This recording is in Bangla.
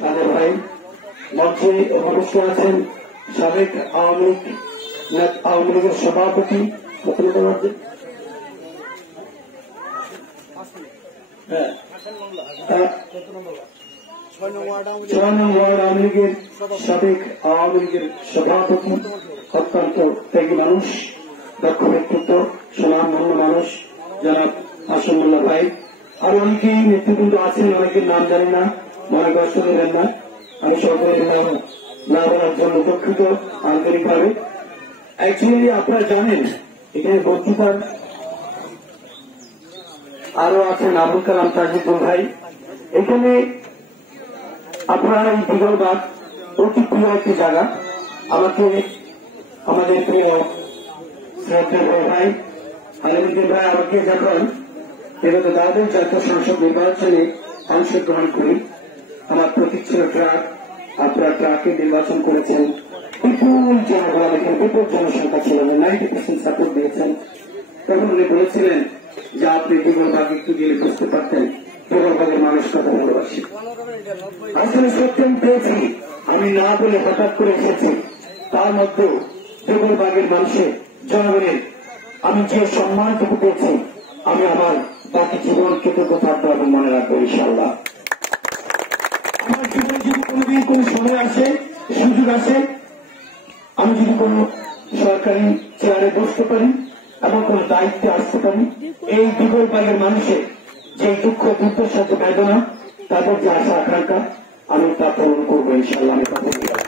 কাদের ভাই মঞ্চে উপবিষ্ট আছেন সাবেক আওয়ামী লীগের সভাপতি আওয়ামী লীগের সাবেক আওয়ামী লীগের সভাপতি অত্যন্ত ত্যাগী মানুষ, দক্ষ ব্যক্তিত্ব, সুনামধন্য মানুষ জনাব হাশিমুল্লাহ ভাই। আর অনেকেই নেতৃবৃন্দ আছেন, অনেকের নাম জানি না, মনে কষ্ট দেবেন না। আমি সকলের নাম না বলার জন্য দুঃখিত আন্তরিকভাবে। অ্যাকচুয়ালি আপনারা জানেন এখানে বক্তৃতার আরো আছেন আবুল কালাম তাজিদুল ভাই। এখানে আপনারা এই দিগলবাগ অতি প্রিয় একটি জায়গা। আমাকে আমাদের প্রিয় শ্রদ্ধেয় ভাই আলমগীর ভাই আমাকে যখন বিগত দ্বাদশ জাতীয় সংসদ নির্বাচনে অংশগ্রহণ করি, আমার প্রতীক ছিল ট্রাক। আপনারা ট্রাকে নির্বাচন করেছেন, বিপুল জনগণ, এখানে বিপুল জনসংখ্যা ছিল, 90% সাপোর্ট দিয়েছেন। তখন উনি বলেছিলেন যে আপনি দিগলবাগ একটু গেলে বুঝতে পারতেন দিগলবাগের মানুষ কত ভালোবাসি। আসলে সত্যি পেয়েছি, আমি না বলে হঠাৎ করে এসেছি। তার মধ্যেও দিগলবাগের মানুষের জনগণের আমি যে সম্মানটুকু পেয়েছি, আমি আমার বাকি জীবন কৃতজ্ঞ থাকবো এবং মনে রাখবো ইনশাআল্লাহ। আমার জীবনে যদি কোনোদিন কোন সময় আসে, সুযোগ আসে, আমি যদি কোন সরকারি চেয়ারে বসতে পারি এবং কোন দায়িত্বে আসতে পারি, এই দিগলবাগের মানুষের যে দুঃখ দুর্দশা যে বেদনা, তাদের যে আশা আকাঙ্ক্ষা, আমি তা পূরণ করবো ইনশাআল্লাহ। আমি কথা দিলাম।